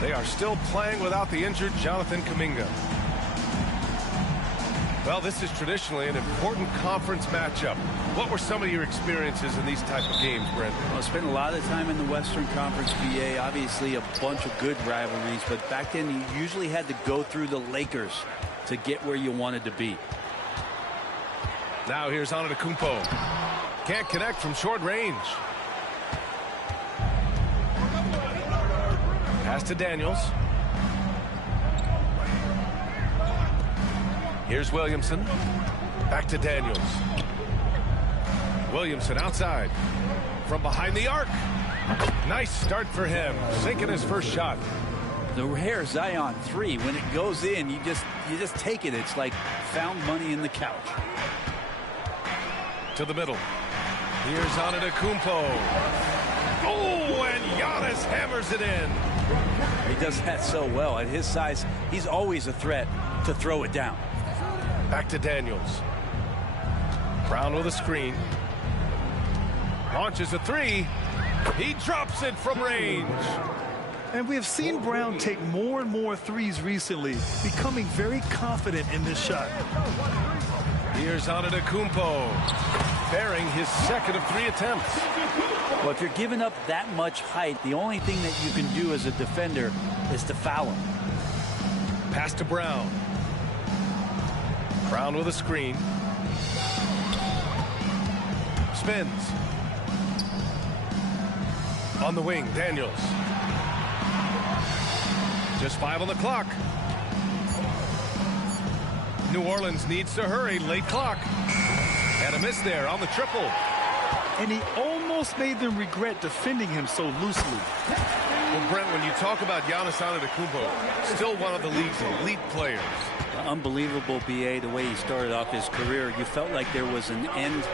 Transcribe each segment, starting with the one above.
They are still playing without the injured Jonathan Kuminga. Well, this is traditionally an important conference matchup. What were some of your experiences in these type of games, Brent? Well, I spent a lot of time in the Western Conference, BA. Obviously, a bunch of good rivalries, but back then you usually had to go through the Lakers to get where you wanted to be. Now here's Antetokounmpo. Can't connect from short range. Pass to Daniels. Here's Williamson. Back to Daniels. Williamson outside. From behind the arc. Nice start for him. Sinking his first shot. The rare Zion three, when it goes in, you just take it. It's like found money in the couch. To the middle. Here's Antetokounmpo. Oh, and Giannis hammers it in. He does that so well. At his size, he's always a threat to throw it down. Back to Daniels. Brown with a screen. Launches a three. He drops it from range. And we have seen Brown take more and more threes recently, becoming very confident in this shot. Here's Antetokounmpo, bearing his second of 3 attempts. Well, if you're giving up that much height, the only thing that you can do as a defender is to foul him. Pass to Brown. Brown with a screen. Spins. On the wing, Daniels. Just 5 on the clock. New Orleans needs to hurry. Late clock. And a miss there on the triple. And he almost made them regret defending him so loosely. Well, Brent, when you talk about Giannis Antetokounmpo, still one of the league's elite players. Unbelievable, BA, the way he started off his career. You felt like there was an end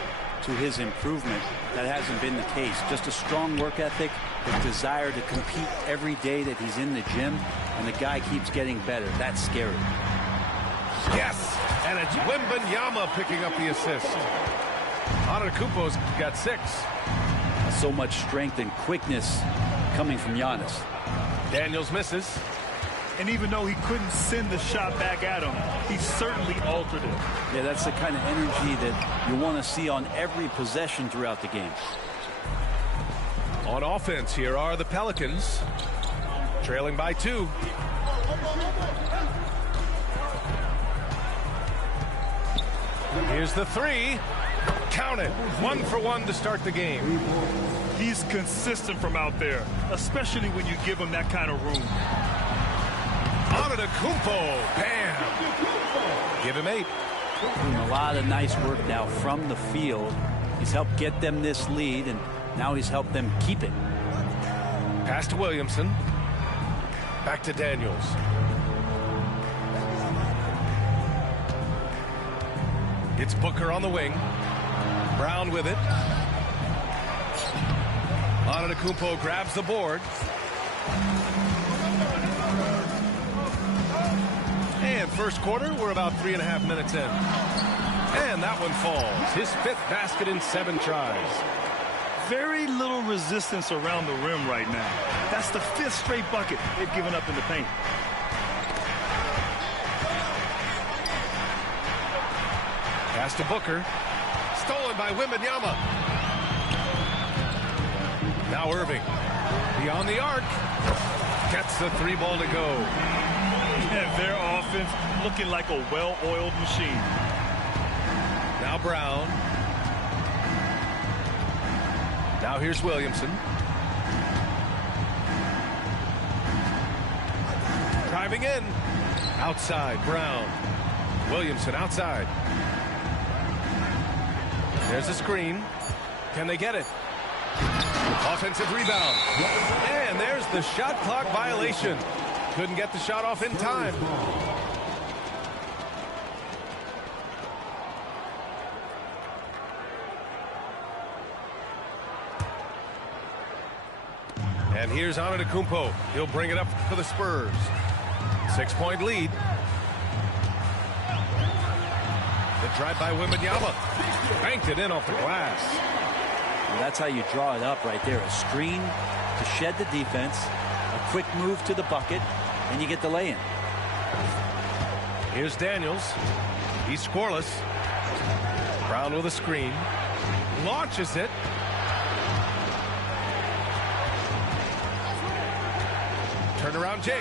to his improvement. That hasn't been the case. Just a strong work ethic, his desire to compete every day that he's in the gym, and the guy keeps getting better. That's scary. Yes, and it's Wembanyama picking up the assist. Antetokounmpo's got 6. So much strength and quickness coming from Giannis. Daniels misses. And even though he couldn't send the shot back at him, he certainly altered it. Yeah, that's the kind of energy that you want to see on every possession throughout the game. On offense, here are the Pelicans, trailing by 2. Here's the 3. Count it. 1 for 1 to start the game. He's consistent from out there, especially when you give him that kind of room. Antetokounmpo, bam. Give him 8. Doing a lot of nice work now from the field. He's helped get them this lead, and now he's helped them keep it. Pass to Williamson. Back to Daniels. It's Booker on the wing. Brown with it. Antetokounmpo grabs the board. And first quarter, we're about 3.5 minutes in. And that one falls. His 5th basket in 7 tries. Very little resistance around the rim right now. That's the 5th straight bucket they've given up in the paint. Pass to Booker. Stolen by Wembanyama. Now Irving. Beyond the arc. Gets the 3 ball to go. And their offense looking like a well-oiled machine. Now Brown. Now here's Williamson. Driving in. Outside, Brown. Williamson outside. There's a screen. Can they get it? Offensive rebound. And there's the shot clock violation. Couldn't get the shot off in time. And here's Antetokounmpo. He'll bring it up for the Spurs. 6-point lead. The drive by Wembanyama. Banked it in off the glass. And that's how you draw it up right there. A screen to shed the defense, a quick move to the bucket, and you get the lay-in. Here's Daniels. He's scoreless. Brown with a screen. Launches it. Turnaround Jay.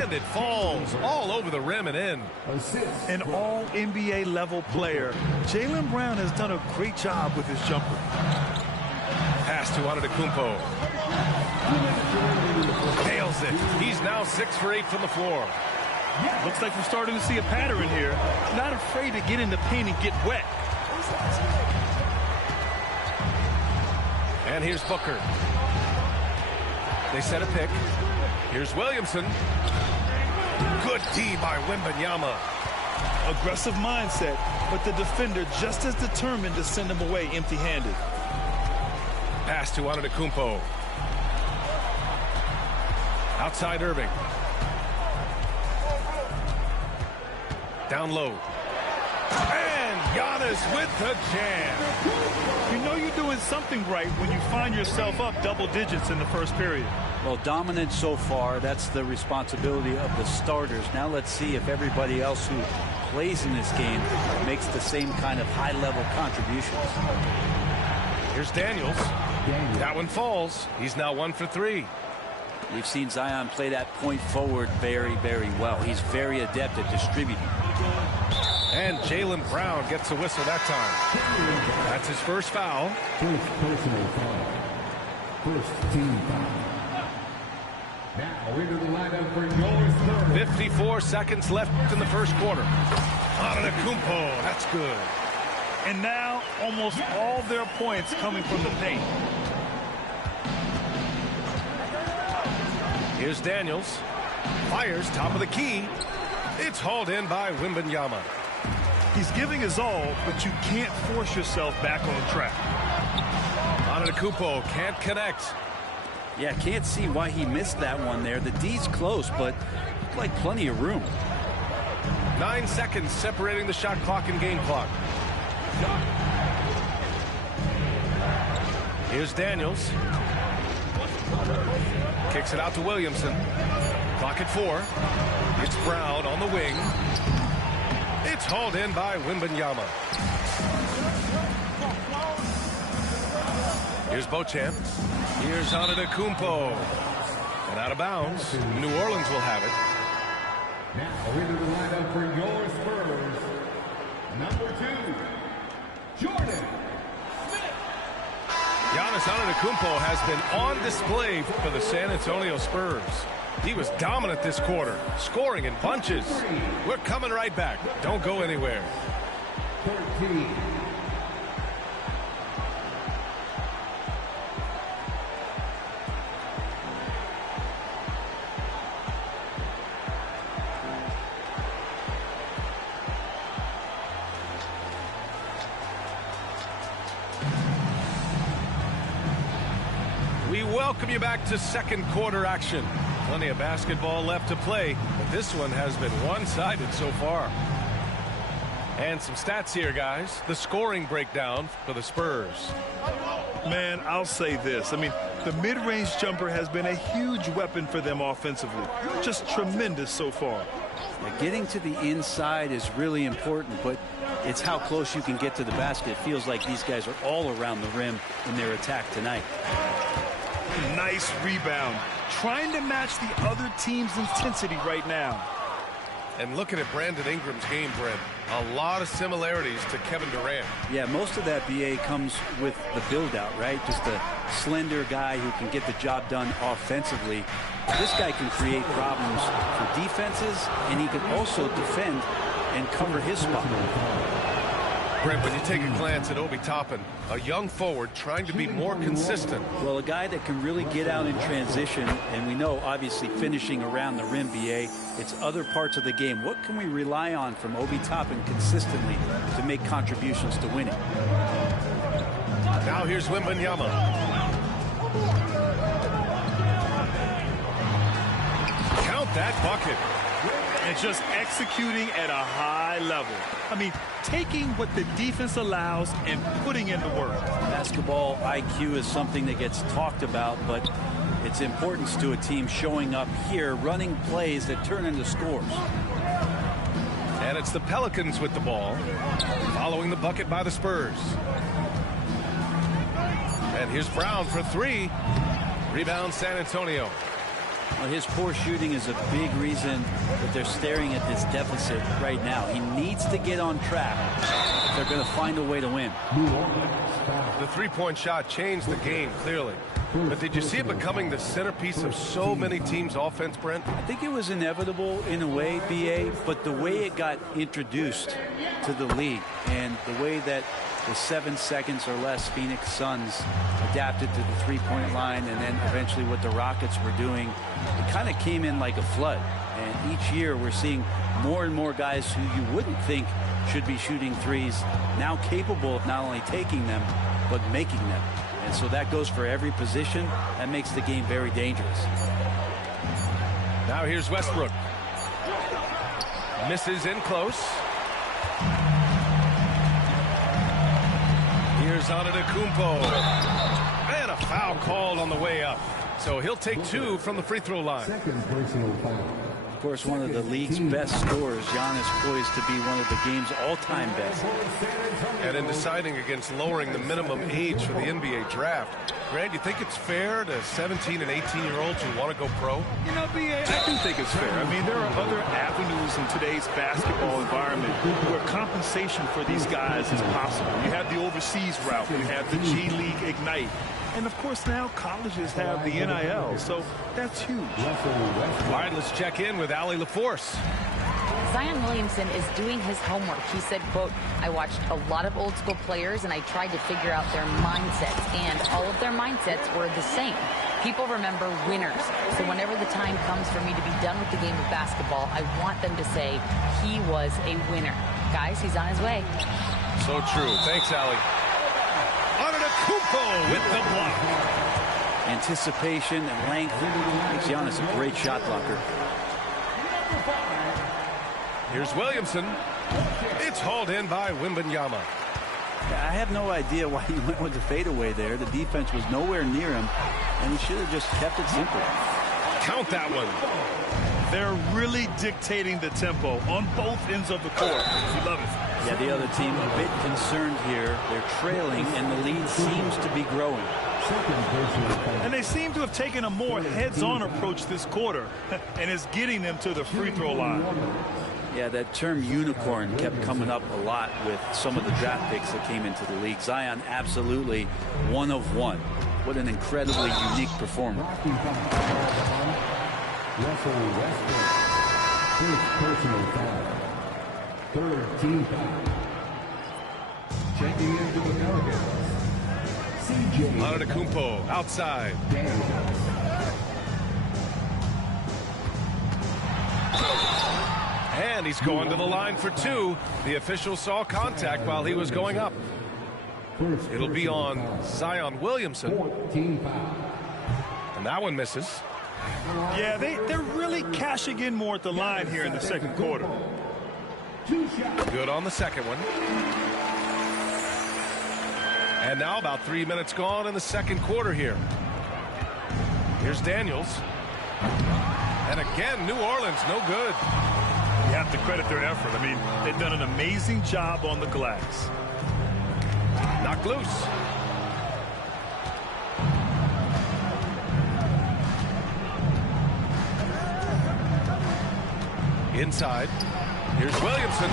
And it falls all over the rim and in. An all-NBA level player. Jaylen Brown has done a great job with his jumper. Pass to Antetokounmpo. Nails it. He's now 6 for 8 from the floor. Looks like we're starting to see a pattern here. Not afraid to get in the paint and get wet. And here's Booker. They set a pick. Here's Williamson. Good D by Wembanyama. Aggressive mindset, but the defender just as determined to send him away empty-handed. Pass to Antetokounmpo. Outside Irving. Down low. And Giannis with the jam. You know you're doing something right when you find yourself up double digits in the first period. Well, dominant so far. That's the responsibility of the starters. Now let's see if everybody else who plays in this game makes the same kind of high-level contributions. Here's Daniels. That one falls. He's now 1 for 3. We've seen Zion play that point forward very, very well. He's very adept at distributing. And Jaylen Brown gets a whistle that time. That's his first foul. First personal foul. First team foul. Now into the lineup for your third. 54 seconds left in the first quarter. Antetokounmpo, that's good. And now almost all their points coming from the paint. Here's Daniels. Fires top of the key. It's hauled in by Wembanyama. He's giving his all, but you can't force yourself back on track. Antetokounmpo can't connect. Yeah, can't see why he missed that one there. The D's close, but looked like plenty of room. 9 seconds separating the shot clock and game clock. Here's Daniels. Kicks it out to Williamson. Clock at 4. It's Brown on the wing. It's hauled in by Wembanyama. Here's Beauchamp. Here's Antetokounmpo. And out of bounds. New Orleans will have it. Now into the lineup for your Spurs. Number 2, Jordan Smith. Giannis Antetokounmpo has been on display for the San Antonio Spurs. He was dominant this quarter, scoring in bunches. We're coming right back. Don't go anywhere. 13. We welcome you back to second quarter action. Plenty of basketball left to play, but this one has been one-sided so far. And some stats here, guys. The scoring breakdown for the Spurs. Man, I'll say this. I mean, the mid-range jumper has been a huge weapon for them offensively. Just tremendous so far. Yeah, getting to the inside is really important, but it's how close you can get to the basket. It feels like these guys are all around the rim in their attack tonight. Nice rebound. Trying to match the other team's intensity right now. And looking at Brandon Ingram's game, Brent, a lot of similarities to Kevin Durant. Yeah, most of that, BA, comes with the build-out, right? Just a slender guy who can get the job done offensively. This guy can create problems for defenses, and he can also defend and cover his spot. Brent, when you take a glance at Obi Toppin, a young forward trying to be more consistent. Well, a guy that can really get out in transition, and we know, obviously, finishing around the rim, BA, it's other parts of the game. What can we rely on from Obi Toppin consistently to make contributions to winning? Now here's Wembanyama. Count that bucket. And just executing at a high level. I mean, taking what the defense allows and putting in the work. Basketball IQ is something that gets talked about, but its importance to a team showing up here, running plays that turn into scores. And it's the Pelicans with the ball, following the bucket by the Spurs. And here's Brown for three. Rebound San Antonio. Well, his poor shooting is a big reason that they're staring at this deficit right now. He needs to get on track if they're going to find a way to win. The three-point shot changed the game, clearly. But did you see it becoming the centerpiece of so many teams' offense, Brent? I think it was inevitable in a way, B.A., but the way it got introduced to the league and the way that the 7 seconds or less Phoenix Suns adapted to the three-point line, and then eventually what the Rockets were doing, it kind of came in like a flood. And each year we're seeing more and more guys who you wouldn't think should be shooting threes now capable of not only taking them but making them. And so that goes for every position. That makes the game very dangerous. Now here's Westbrook. Misses in close. Here's Antetokounmpo. And a foul called on the way up. So he'll take 2 from the free throw line. Second personal foul. Of course, one of the league's best scorers, Giannis, poised to be one of the game's all-time best. And in deciding against lowering the minimum age for the NBA draft, Grant, you think it's fair to 17 and 18-year-olds who want to go pro? You know, B.A., I do think it's fair. I mean, there are other avenues in today's basketball environment where compensation for these guys is possible. You have the overseas route. You have the G League Ignite. And, of course, now colleges have the NIL, so that's huge. All right, let's check in with Allie LaForce. Zion Williamson is doing his homework. He said, quote, I watched a lot of old school players and I tried to figure out their mindsets, and all of their mindsets were the same. People remember winners. So whenever the time comes for me to be done with the game of basketball, I want them to say he was a winner. Guys, he's on his way. So true. Thanks, Allie. Antetokounmpo with the block. Anticipation and length makes Giannis a great shot blocker. Here's Williamson. It's hauled in by Wembanyama. I have no idea why he went with the fadeaway there. The defense was nowhere near him, and he should have just kept it simple. Count that one. They're really dictating the tempo on both ends of the court. You love it. Yeah, the other team a bit concerned here. They're trailing, and the lead seems to be growing. And they seem to have taken a more heads-on approach this quarter, and it's getting them to the free throw line. Yeah, that term unicorn kept coming up a lot with some of the draft picks that came into the league. Zion, absolutely one of one. What an incredibly unique performer. Russell Westbrook. First personal foul. Third team foul. Checking into the Pelicans. CJ Antetokounmpo outside. And he's going to the line for 2. The official saw contact while he was going up. It'll be on Zion Williamson. And that one misses. Yeah, they're really cashing in more at the line here in the second quarter. Good on the second one. And now about 3 minutes gone in the second quarter here. Here's Daniels. And again, New Orleans, no good. You have to credit their effort. I mean, they've done an amazing job on the glass. Knocked loose. Inside. Here's Williamson.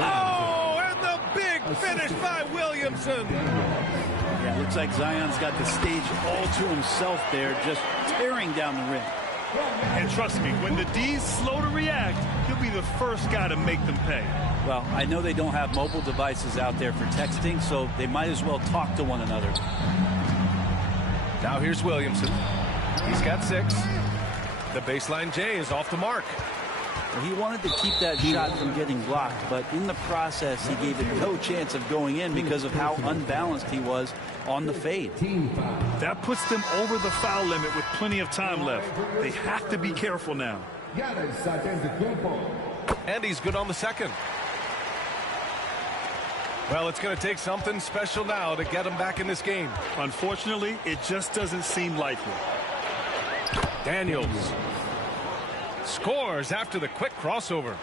Oh, and the big finish by Williamson. Yeah, looks like Zion's got the stage all to himself there, just tearing down the rim. And trust me, when the D's slow to react, he'll be the first guy to make them pay. Well, I know they don't have mobile devices out there for texting, so they might as well talk to one another. Now here's Williamson. He's got 6. The baseline J is off the mark. Well, he wanted to keep that shot from getting blocked, but in the process, he gave it no chance of going in because of how unbalanced he was on the fade. That puts them over the foul limit with plenty of time left. They have to be careful now. And he's good on the second. Well, it's going to take something special now to get him back in this game. Unfortunately, it just doesn't seem likely. Daniels scores after the quick crossover.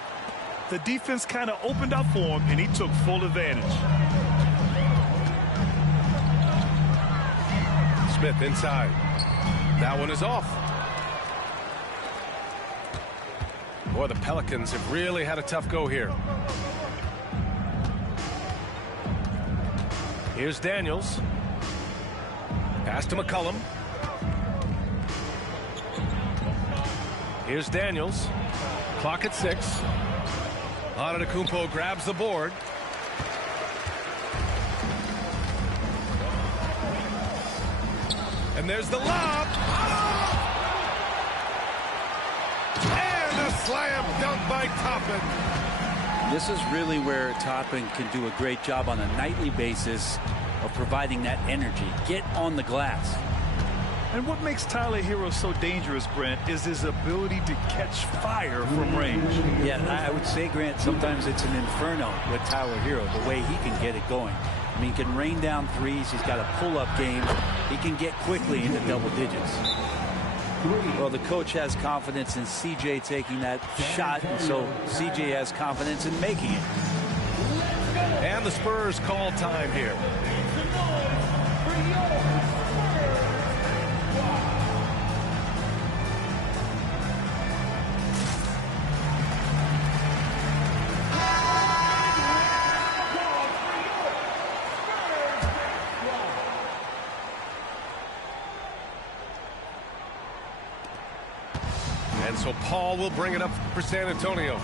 The defense kind of opened up for him, and he took full advantage. Smith inside. That one is off. Boy, the Pelicans have really had a tough go here. Here's Daniels. Pass to McCollum. Here's Daniels. Clock at 6. Antetokounmpo grabs the board. And there's the lob. And a slam dunk by Toppin. This is really where Toppin can do a great job on a nightly basis of providing that energy. Get on the glass. And what makes Tyler Hero so dangerous, Brent, is his ability to catch fire from range. Yeah, I would say, Grant, sometimes it's an inferno with Tyler Hero, the way he can get it going. I mean, he can rain down threes. He's got a pull-up game. He can get quickly into double digits. Well, the coach has confidence in CJ taking that shot, and so CJ has confidence in making it. And the Spurs call time here. And so Paul will bring it up for San Antonio.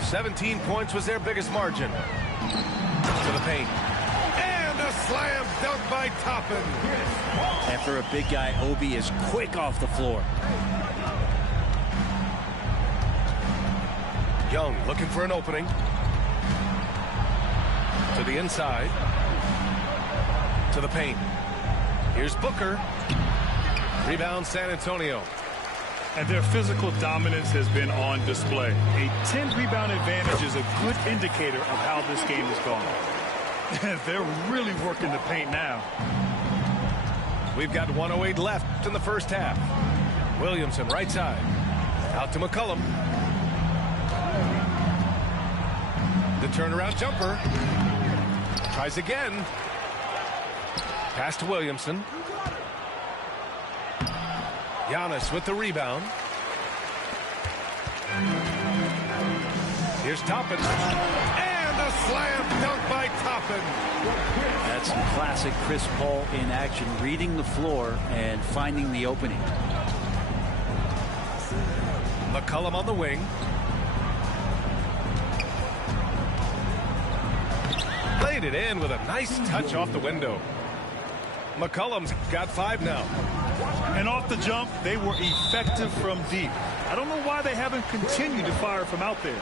17 points was their biggest margin. To the paint. And a slam dunk by Toppin. And for a big guy, Obi is quick off the floor. Young looking for an opening. To the inside. To the paint. Here's Booker. Rebound San Antonio. And their physical dominance has been on display. A 10-rebound advantage is a good indicator of how this game is going. They're really working the paint now. We've got 1:08 left in the first half. Williamson right side. Out to McCollum. The turnaround jumper. Tries again. Pass to Williamson. Giannis with the rebound. Here's Toppin. And a slam dunk by Toppin. That's some classic Chris Paul in action, reading the floor and finding the opening. McCollum on the wing. Played it in with a nice touch off the window. McCollum's got 5 now. And off the jump, they were effective from deep. I don't know why they haven't continued to fire from out there.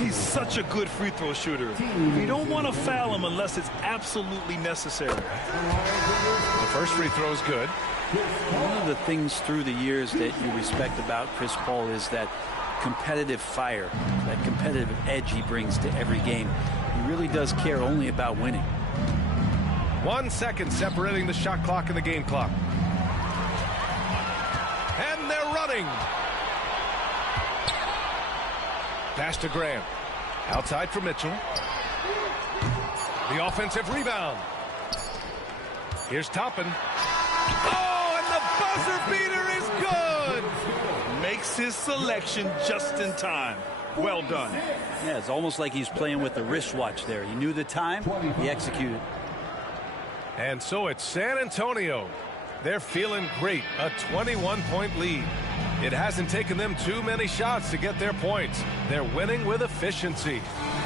He's such a good free throw shooter. You don't want to foul him unless it's absolutely necessary. The first free throw is good. One of the things through the years that you respect about Chris Paul is that competitive fire, that competitive edge he brings to every game. He really does care only about winning. 1 second separating the shot clock and the game clock. And they're running. Pass to Graham. Outside for Mitchell. The offensive rebound. Here's Toppin. Oh, and the buzzer beater is good. Makes his selection just in time. Well done. Yeah, it's almost like he's playing with the wristwatch there. He knew the time, he executed. And so it's San Antonio. They're feeling great. A 21-point lead. It hasn't taken them too many shots to get their points. They're winning with efficiency.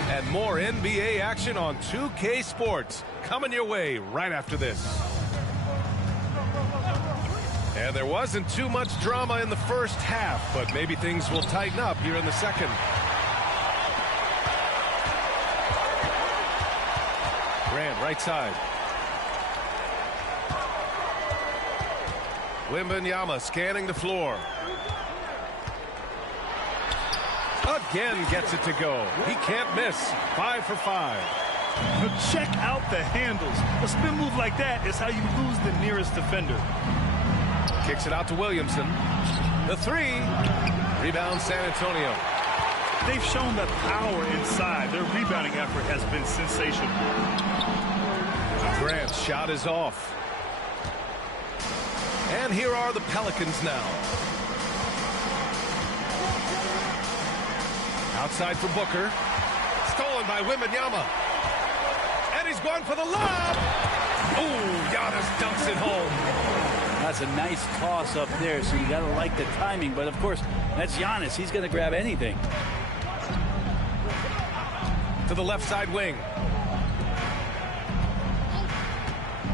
And more NBA action on 2K Sports coming your way right after this. And there wasn't too much drama in the first half, but maybe things will tighten up here in the second. Grant right side. Wembanyama scanning the floor. Again gets it to go. He can't miss. 5 for 5. But check out the handles. A spin move like that is how you lose the nearest defender. Kicks it out to Williamson. The three. Rebound San Antonio. They've shown that power inside. Their rebounding effort has been sensational. Grant's shot is off. And here are the Pelicans now. Outside for Booker. Stolen by Wembanyama. And he's going for the lob. Oh, Giannis dunks it home. That's a nice toss up there, so you got to like the timing. But, of course, that's Giannis. He's going to grab anything. To the left side wing.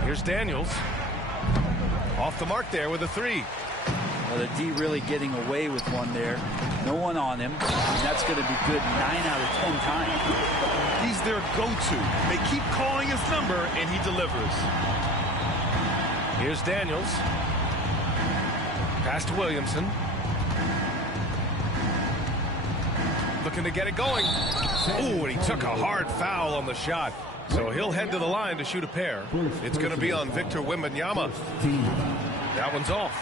Here's Daniels. Off the mark there with a three. Well, the D really getting away with one there. No one on him. And that's going to be good 9 out of 10 times. He's their go-to. They keep calling his number, and he delivers. Here's Daniels. Pass to Williamson. Looking to get it going. Oh, and he took a hard foul on the shot. So he'll head to the line to shoot a pair. It's going to be on Victor Wembanyama. That one's off.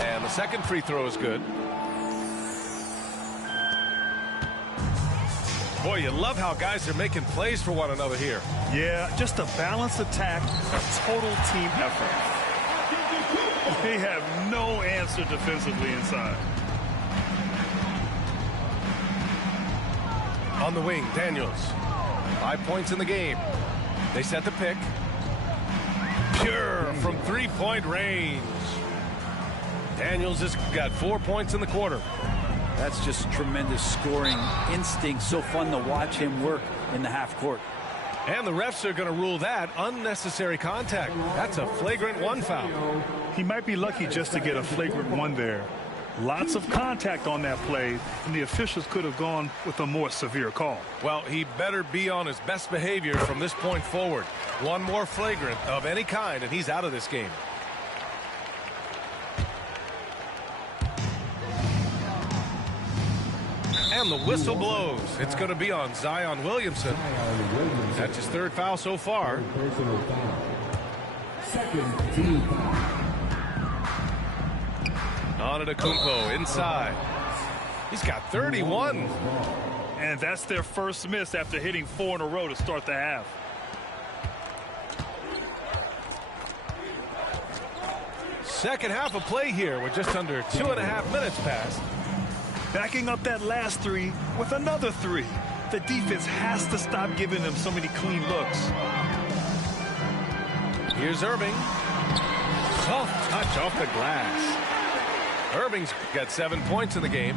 And the second free throw is good. Boy, you love how guys are making plays for one another here. Yeah, just a balanced attack, a total team effort. They have no answer defensively inside. On the wing, Daniels. 5 points in the game. They set the pick. Pure from three-point range. Daniels has got 4 points in the quarter. That's just tremendous scoring instinct. So fun to watch him work in the half court. And the refs are going to rule that unnecessary contact. That's a flagrant one foul. He might be lucky just to get a flagrant one there. Lots of contact on that play, and the officials could have gone with a more severe call. Well, he better be on his best behavior from this point forward. One more flagrant of any kind, and he's out of this game. And the whistle blows. It's going to be on Zion Williamson. That's his third foul so far. Second team foul. Antetokounmpo inside. He's got 31. And that's their first miss after hitting 4 in a row to start the half. Second half of play here with just under 2.5 minutes passed. Backing up that last three with another three. The defense has to stop giving them so many clean looks. Here's Irving. Soft touch off the glass. Irving's got 7 points in the game.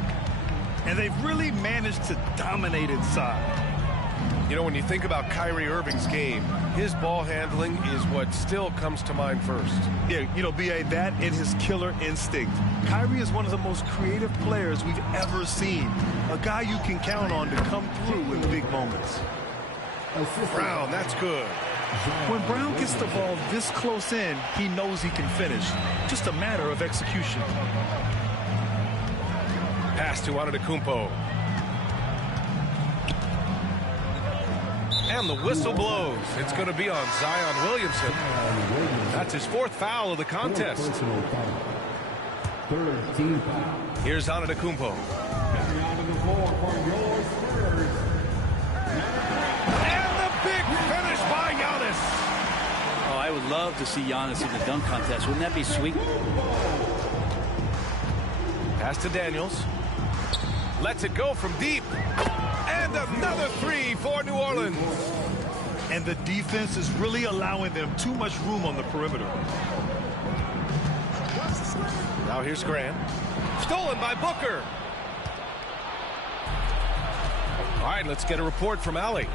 And they've really managed to dominate inside. You know, when you think about Kyrie Irving's game, his ball handling is what still comes to mind first. Yeah, you know, B.A., that and his killer instinct. Kyrie is one of the most creative players we've ever seen. A guy you can count on to come through in big moments. Brown, that's good. When Brown gets the ball this close in, he knows he can finish. Just a matter of execution. Pass to Antetokounmpo. And the whistle blows. It's going to be on Zion Williamson. That's his 4th foul of the contest. Third team foul. Here's Antetokounmpo. And the big finish by Giannis. Oh, I would love to see Giannis in the dunk contest. Wouldn't that be sweet? Pass to Daniels. Lets it go from deep. And another three for New Orleans. And the defense is really allowing them too much room on the perimeter. Now here's Grant. Stolen by Booker. All right, let's get a report from Allie.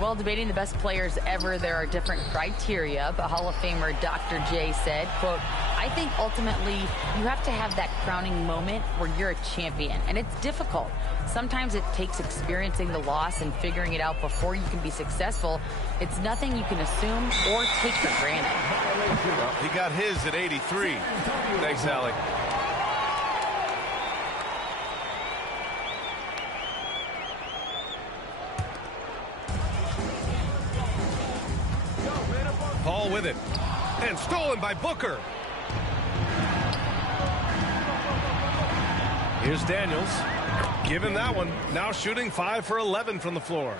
Well, debating the best players ever, there are different criteria, but Hall of Famer Dr. J said, quote, I think ultimately you have to have that crowning moment where you're a champion, and it's difficult. Sometimes it takes experiencing the loss and figuring it out before you can be successful. It's nothing you can assume or take for granted. Well, he got his at 83. Thanks, Allie. with it. And stolen by Booker. Here's Daniels. Give him that one. Now shooting 5 for 11 from the floor.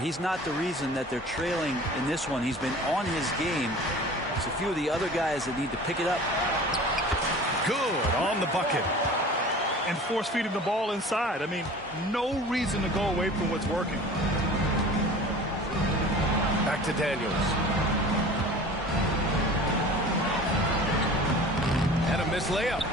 He's not the reason that they're trailing in this one. He's been on his game. It's a few of the other guys that need to pick it up. Good on the bucket. And force feeding the ball inside. I mean, no reason to go away from what's working. Back to Daniels. And a missed layup.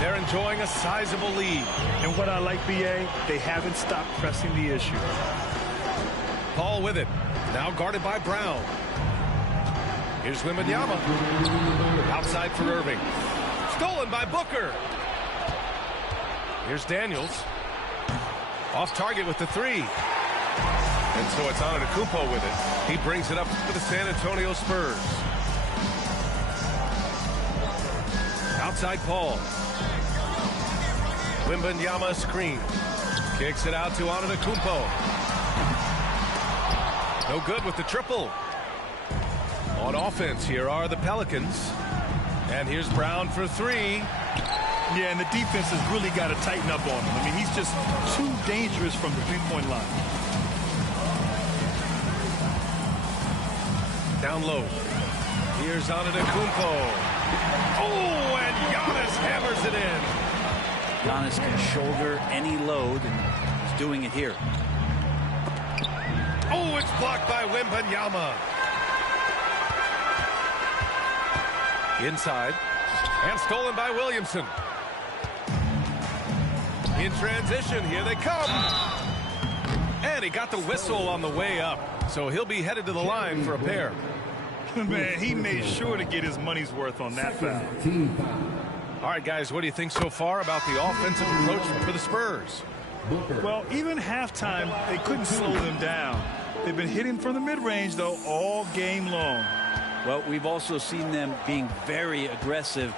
They're enjoying a sizable lead. And what I like, B.A., they haven't stopped pressing the issue. Paul with it. Now guarded by Brown. Here's Wembanyama. Outside for Irving. Stolen by Booker. Here's Daniels. Off target with the 3. And so it's Antetokounmpo with it. He brings it up to the San Antonio Spurs. Outside Paul. Wembanyama screen. Kicks it out to Antetokounmpo. No good with the triple. On offense, here are the Pelicans. And here's Brown for 3. Yeah, and the defense has really got to tighten up on him. I mean, he's just too dangerous from the three-point line. Down low. Here's Antetokounmpo. Oh, and Giannis hammers it in. Giannis can shoulder any load, and he's doing it here. Oh, it's blocked by Wembanyama. Inside. And stolen by Williamson. In transition, here they come. And he got the whistle on the way up. So he'll be headed to the line for a pair. Man, he made sure to get his money's worth on that foul. All right, guys, what do you think so far about the offensive approach for the Spurs? Well, even halftime, they couldn't slow them down. They've been hitting from the mid-range, though, all game long. Well, we've also seen them being very aggressive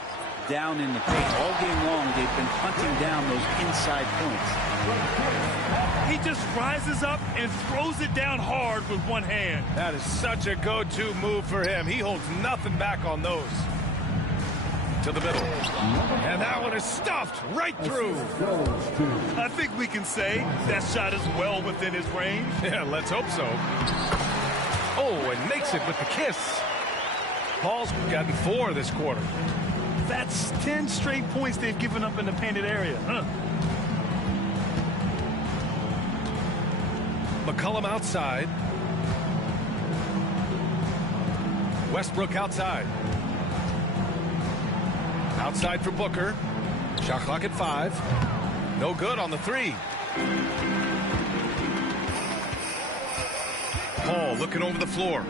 down in the paint. All game long, they've been hunting down those inside points. He just rises up and throws it down hard with one hand. That is such a go-to move for him. He holds nothing back on those. To the middle. And that one is stuffed right through. I think we can say that shot is well within his range. Yeah, let's hope so. Oh, and makes it with the kiss. Paul's gotten 4 this quarter. That's 10 straight points they've given up in the painted area. McCollum outside. Westbrook outside. Outside for Booker. Shot clock at 5. No good on the 3. Paul looking over the floor.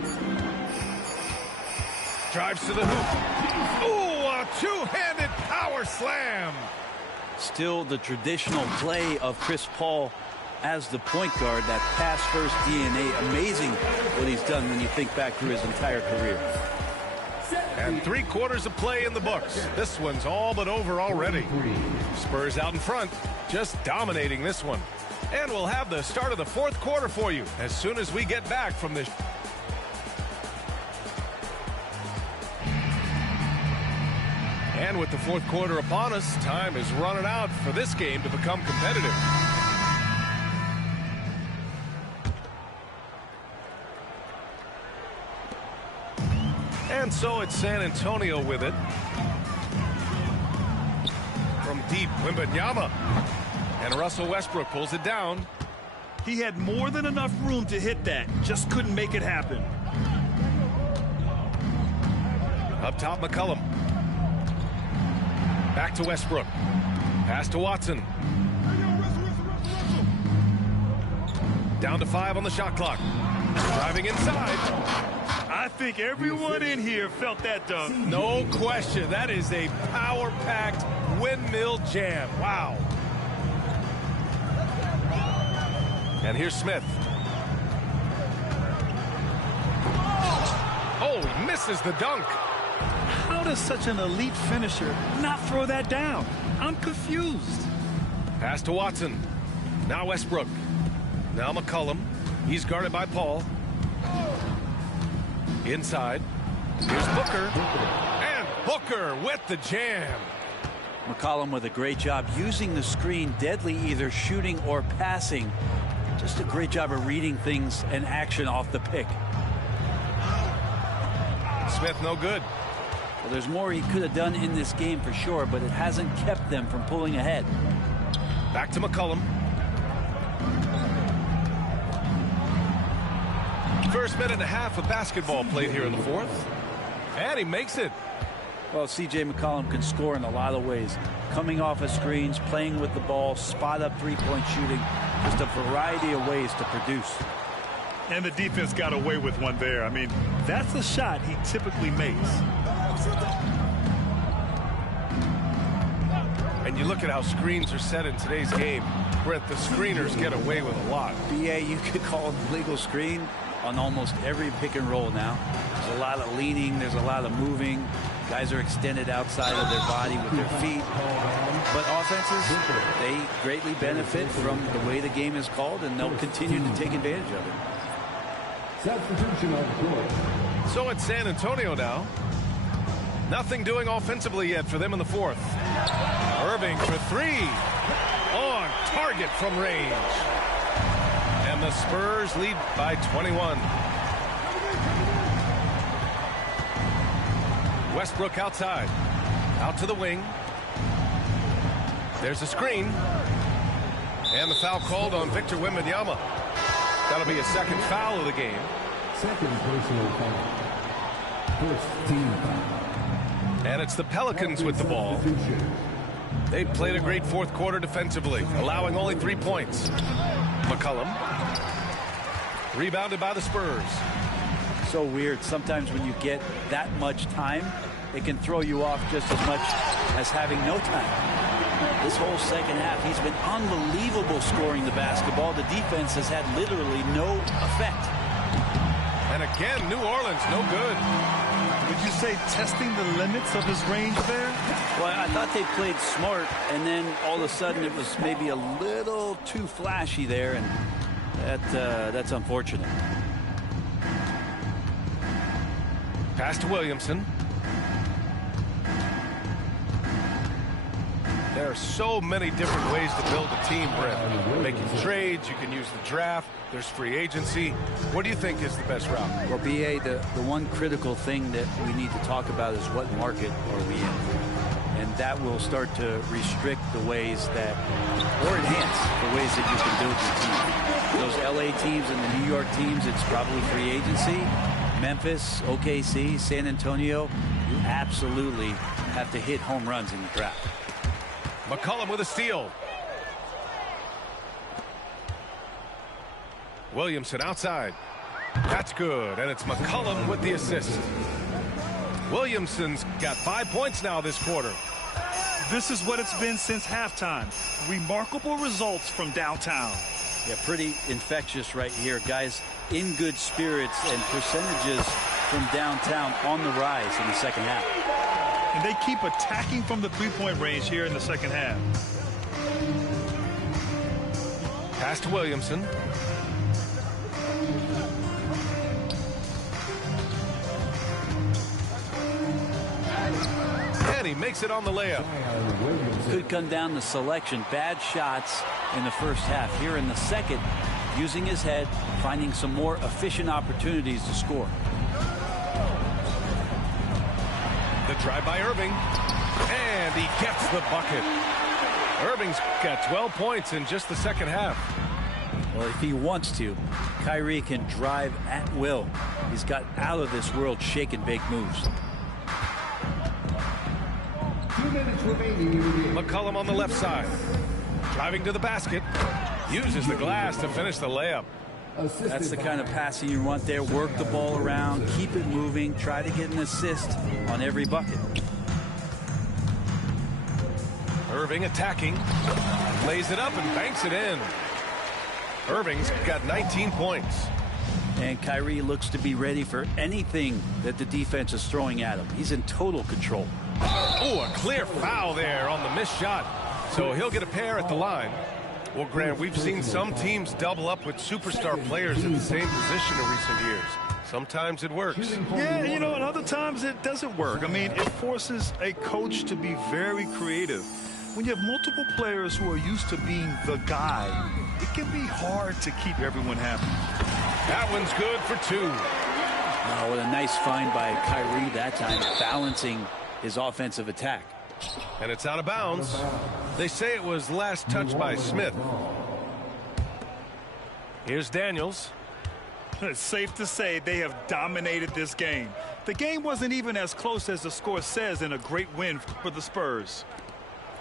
Drives to the hoop. Ooh, a two-handed power slam. Still the traditional play of Chris Paul as the point guard, that pass-first DNA. Amazing what he's done when you think back through his entire career. And 3 quarters of play in the books. This one's all but over already. Spurs out in front, just dominating this one. And we'll have the start of the 4th quarter for you as soon as we get back from this. And with the 4th quarter upon us, time is running out for this game to become competitive. And so it's San Antonio with it. From deep, Wembanyama. And Russell Westbrook pulls it down. He had more than enough room to hit that. Just couldn't make it happen. Up top, McCollum. Back to Westbrook. Pass to Watson. Down to 5 on the shot clock. Driving inside. I think everyone in here felt that dunk. No question. That is a power-packed windmill jam. Wow. And here's Smith. Oh, he misses the dunk. How does such an elite finisher not throw that down? I'm confused. Pass to Watson. Now Westbrook. Now McCollum. He's guarded by Paul. Inside. Here's Booker. And Booker with the jam. McCollum with a great job using the screen, deadly either shooting or passing. Just a great job of reading things and action off the pick. Smith no good. Well, there's more he could have done in this game for sure, but it hasn't kept them from pulling ahead. Back to McCollum. First minute and a half of basketball played here in the fourth. And he makes it. Well, C.J. McCollum can score in a lot of ways. Coming off of screens, playing with the ball, spot-up three-point shooting. Just a variety of ways to produce. And the defense got away with one there. I mean, that's a shot he typically makes. And you look at how screens are set in today's game. Brett, the screeners get away with a lot. B.A., you could call it legal screen on almost every pick and roll now. There's a lot of leaning. There's a lot of moving. Guys are extended outside of their body with their feet. But offenses, they greatly benefit from the way the game is called, and they'll continue to take advantage of it. Substitution on the court. So it's San Antonio now. Nothing doing offensively yet for them in the fourth. Irving for three. On target from range. And the Spurs lead by 21. Westbrook outside. Out to the wing. There's a screen. And the foul called on Victor Wembanyama. That'll be a second foul of the game. Second personal foul. First team foul. And it's the Pelicans with the ball. They played a great fourth quarter defensively, allowing only 3 points. McCollum. Rebounded by the Spurs. So weird. Sometimes when you get that much time, it can throw you off just as much as having no time. This whole second half, he's been unbelievable scoring the basketball. The defense has had literally no effect. And again, New Orleans, no good. Would you say testing the limits of his range there? Well, I thought they played smart, and then all of a sudden it was maybe a little too flashy there, and that's unfortunate. Pass to Williamson. There are so many different ways to build a team, Brett. Making trades, you can use the draft, there's free agency. What do you think is the best route? Well, B.A., the one critical thing that we need to talk about is what market are we in? And that will start to restrict the ways that, or enhance the ways that you can build your team. Those L.A. teams and the New York teams, it's probably free agency. Memphis, OKC, San Antonio, you absolutely have to hit home runs in the draft. McCollum with a steal. Williamson outside. That's good, and it's McCollum with the assist. Williamson's got 5 points now this quarter. This is what it's been since halftime. Remarkable results from downtown. Yeah, pretty infectious right here. Guys in good spirits and percentages from downtown on the rise in the second half. And they keep attacking from the three-point range here in the second half. Pass to Williamson. And he makes it on the layup. Could come down to selection. Bad shots in the first half. Here in the second, using his head, finding some more efficient opportunities to score. The drive by Irving. And he gets the bucket. Irving's got 12 points in just the second half. Well, if he wants to, Kyrie can drive at will. He's got out of this world shake and bake moves. 2 minutes remaining in the game. McCollum on the left side. Driving to the basket. Uses the glass to finish the layup. That's the kind of passing you want there. Work the ball around, keep it moving, try to get an assist on every bucket. Irving attacking. Lays it up and banks it in. Irving's got 19 points. And Kyrie looks to be ready for anything that the defense is throwing at him. He's in total control. Oh, a clear foul there on the missed shot. So he'll get a pair at the line. Well, Grant, we've seen some teams double up with superstar players in the same position in recent years. Sometimes it works. Yeah, you know, and other times it doesn't work. I mean, it forces a coach to be very creative. When you have multiple players who are used to being the guy, it can be hard to keep everyone happy. That one's good for 2. Oh, what a nice find by Kyrie that time, balancing his offensive attack. And it's out of bounds. They say it was last touched by Smith. Here's Daniels. It's safe to say they have dominated this game. The game wasn't even as close as the score says in a great win for the Spurs.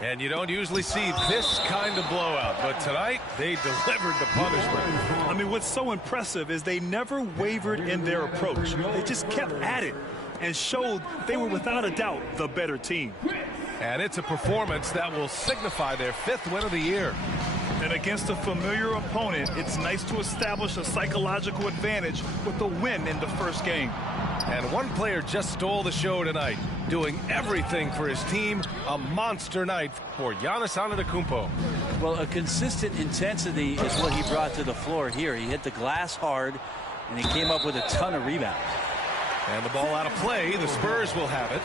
And you don't usually see this kind of blowout, but tonight they delivered the punishment. I mean, what's so impressive is they never wavered in their approach. They just kept at it and showed they were without a doubt the better team. And it's a performance that will signify their 5th win of the year. And against a familiar opponent, it's nice to establish a psychological advantage with the win in the first game. And one player just stole the show tonight, doing everything for his team. A monster night for Giannis Antetokounmpo. Well, a consistent intensity is what he brought to the floor here. He hit the glass hard, and he came up with a ton of rebounds. And the ball out of play. The Spurs will have it.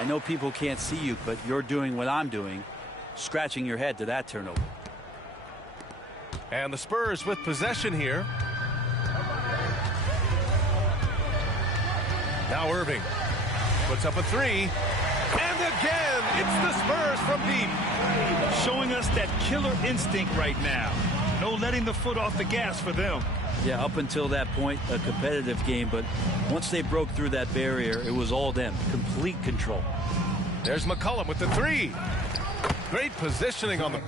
I know people can't see you, but you're doing what I'm doing, scratching your head to that turnover. And the Spurs with possession here. Now Irving puts up a 3. And again, it's the Spurs from deep. Showing us that killer instinct right now. No letting the foot off the gas for them. Yeah, up until that point, a competitive game, but once they broke through that barrier, it was all them. Complete control. There's McCollum with the 3. Great positioning on the